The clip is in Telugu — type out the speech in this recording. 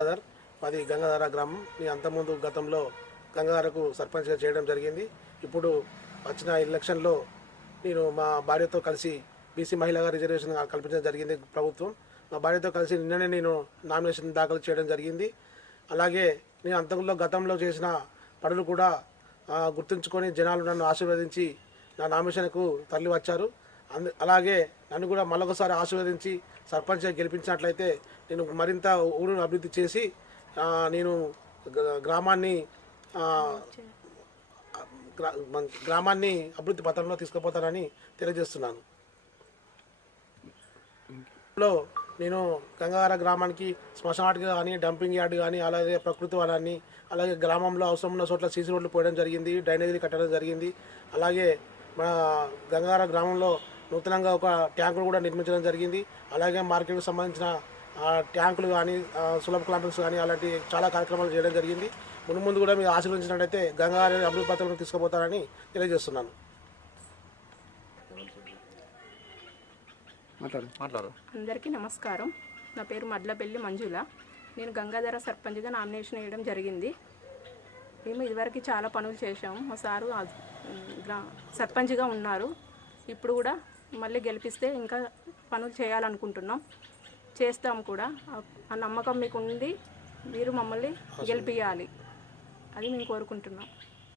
గంగాధర్, మాది గంగాధర గ్రామం. నేను అంతకుముందు గతంలో గంగాధరకు సర్పంచ్గా చేయడం జరిగింది. ఇప్పుడు వచ్చిన ఎలక్షన్లో నేను మా భార్యతో కలిసి బీసీ మహిళగా రిజర్వేషన్ కల్పించడం జరిగింది ప్రభుత్వం. మా భార్యతో కలిసి నిన్ననే నేను నామినేషన్ దాఖలు చేయడం జరిగింది. అలాగే నేను గతంలో చేసిన పనులు కూడా గుర్తుంచుకొని జనాలు నన్ను ఆశీర్వదించి నా నామినేషన్కు తరలి వచ్చారు. అలాగే నన్ను కూడా మరొకసారి ఆశీర్వదించి సర్పంచ్గా గెలిపించినట్లయితే నేను మరింత ఊరును అభివృద్ధి చేసి నేను గ్రామాన్ని అభివృద్ధి పథంలో తీసుకుపోతానని తెలియజేస్తున్నాను. నేను గంగాధర గ్రామానికి శ్మశానానికి కానీ, డంపింగ్ యార్డ్ కానీ, అలాగే ప్రకృతి వనాన్ని, అలాగే గ్రామంలో అవసరం ఉన్న చోట్ల సీసీ రోడ్లు పోయడం జరిగింది, డ్రైనేజీలు కట్టడం జరిగింది. అలాగే మన గంగాధర గ్రామంలో నూతనంగా ఒక ట్యాంకులు కూడా నిర్మించడం జరిగింది. అలాగే మార్కెట్కు సంబంధించిన ట్యాంకులు కానీ, సులభ కాంప్లెక్స్ కానీ అలాంటి చాలా కార్యక్రమాలు చేయడం జరిగింది. ముందు కూడా మీరు ఆశీర్వదించినట్టయితే గంగాధర అభివృద్ధి పథకంలో తీసుకుపోతారని తెలియజేస్తున్నాను. అందరికీ నమస్కారం. నా పేరు మడ్లపల్లి మంజుల. నేను గంగాధర సర్పంచ్గా నామినేషన్ వేయడం జరిగింది. మేము ఇదివరకు చాలా పనులు చేశాము. మా సారు సర్పంచ్గా ఉన్నారు. ఇప్పుడు కూడా మళ్ళీ గెలిపిస్తే ఇంకా పనులు చేయాలనుకుంటున్నాం, చేస్తాం కూడా. ఆ నమ్మకం మీకు ఉంది, మీరు మమ్మల్ని గెలిపియాలి, అది మేము కోరుకుంటున్నాం.